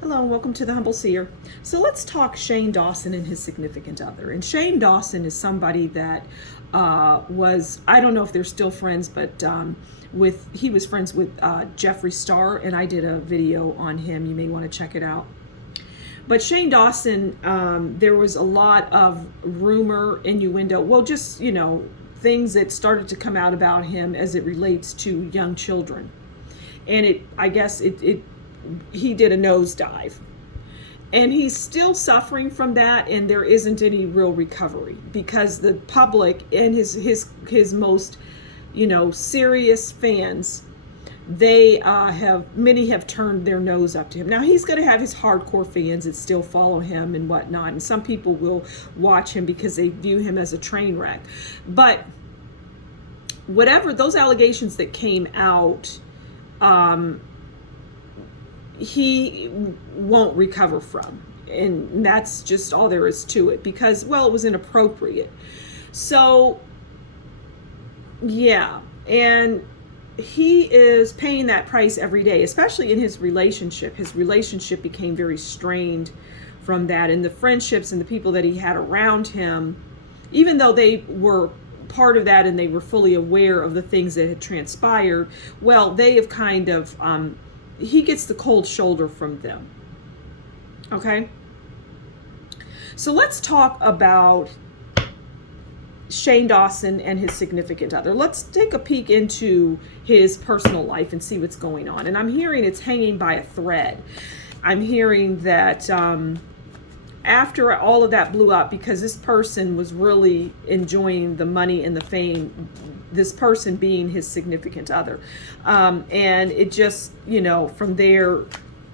Hello and welcome to the Humble Seer. So let's talk Shane Dawson and his significant other. And Shane Dawson is somebody that I don't know if they're still friends, but he was friends with Jeffree Star, and I did a video on him. You may want to check it out. But Shane Dawson, there was a lot of rumor, innuendo, well, just, things that started to come out about him as it relates to young children. And I guess he did a nosedive, and he's still suffering from that, and there isn't any real recovery because the public and his most serious fans, many have turned their nose up to him. Now he's going to have his hardcore fans that still follow him and whatnot, and some people will watch him because they view him as a train wreck. But whatever those allegations that came out, he won't recover from. And that's just all there is to it because, well, it was inappropriate. So, yeah. And he is paying that price every day, especially in his relationship. His relationship became very strained from that. And the friendships and the people that he had around him, even though they were part of that and they were fully aware of the things that had transpired, well, they have kind of... he gets the cold shoulder from them. Okay? So let's talk about Shane Dawson and his significant other. Let's take a peek into his personal life and see what's going on. And I'm hearing it's hanging by a thread. I'm hearing that after all of that blew up, because this person was really enjoying the money and the fame, this person being his significant other. And it just, from there,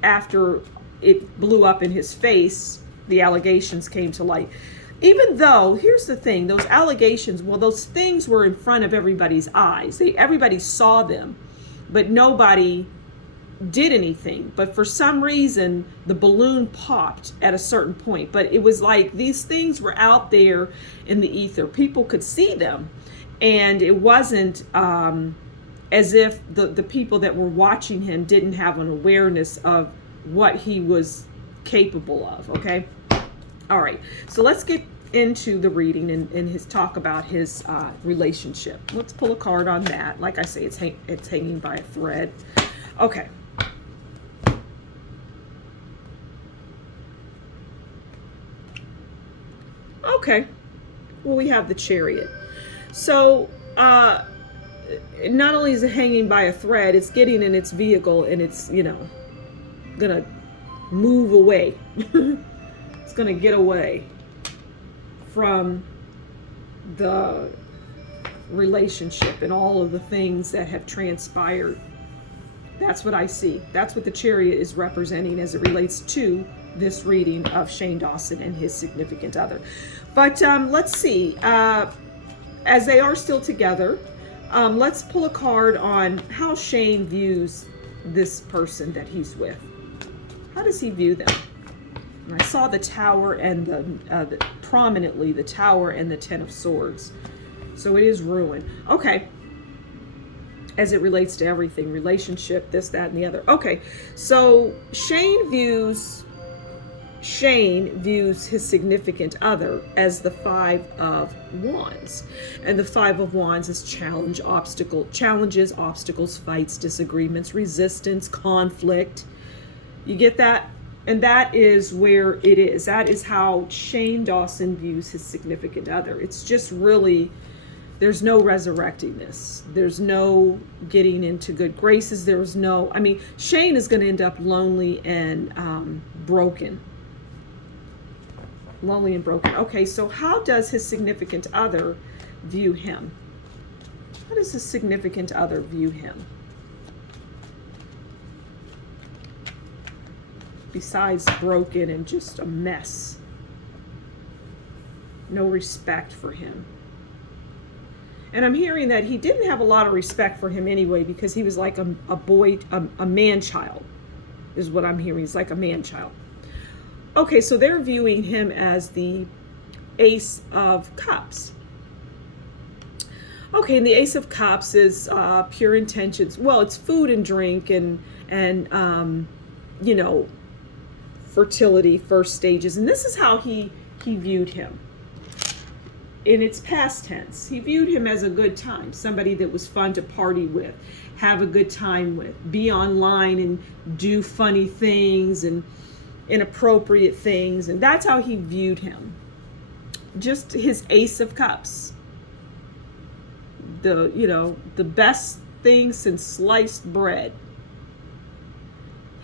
after it blew up in his face, the allegations came to light. Even though, here's the thing, those allegations, well, those things were in front of everybody's eyes. Everybody saw them, but nobody did anything. But for some reason, the balloon popped at a certain point. But it was like these things were out there in the ether. People could see them. And it wasn't as if the people that were watching him didn't have an awareness of what he was capable of, okay? All right, so let's get into the reading and his talk about his relationship. Let's pull a card on that. Like I say, it's hanging by a thread. Okay. Okay, well, we have the Chariot. So, not only is it hanging by a thread, it's getting in its vehicle and it's, gonna move away. It's gonna get away from the relationship and all of the things that have transpired. That's what I see. That's what the Chariot is representing as it relates to this reading of Shane Dawson and his significant other. But let's see. As they are still together, let's pull a card on how Shane views this person that he's with. How does he view them? And I saw the Tower and prominently the Tower and the Ten of Swords. So it is ruin. Okay. As it relates to everything, relationship, this, that, and the other. Okay. So Shane views his significant other as the Five of Wands. And the Five of Wands is challenges, obstacles, fights, disagreements, resistance, conflict. You get that? And that is where it is. That is how Shane Dawson views his significant other. It's just really, there's no resurrecting this. There's no getting into good graces. Shane is going to end up lonely and broken. Lonely and broken. Okay, so how does his significant other view him? How does his significant other view him? Besides broken and just a mess. No respect for him. And I'm hearing that he didn't have a lot of respect for him anyway because he was like a boy, a man-child is what I'm hearing. He's like a man-child. Okay, so they're viewing him as the Ace of Cups. Okay, and the Ace of Cups is pure intentions. Well, it's food and drink and you know, fertility first stages. And this is how he viewed him. In its past tense, he viewed him as a good time, somebody that was fun to party with, have a good time with, be online and do funny things and inappropriate things. And that's how he viewed him. Just his Ace of Cups. The best thing since sliced bread.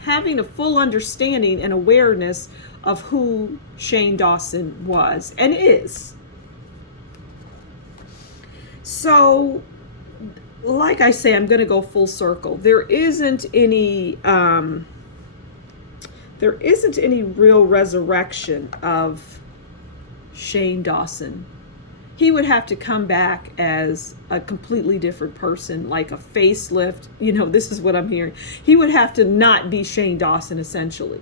Having a full understanding and awareness of who Shane Dawson was and is. So, like I say, I'm going to go full circle. There isn't any real resurrection of Shane Dawson. He would have to come back as a completely different person, like a facelift. This is what I'm hearing. He would have to not be Shane Dawson, essentially.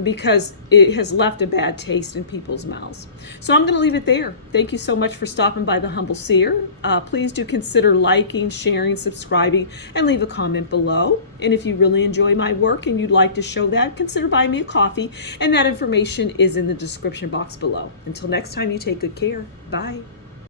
Because it has left a bad taste in people's mouths. So I'm going to leave it there. Thank you so much for stopping by the Humble Seer. Please do consider liking, sharing, subscribing, and leave a comment below. And if you really enjoy my work and you'd like to show that, consider buying me a coffee. And that information is in the description box below. Until next time, you take good care. Bye.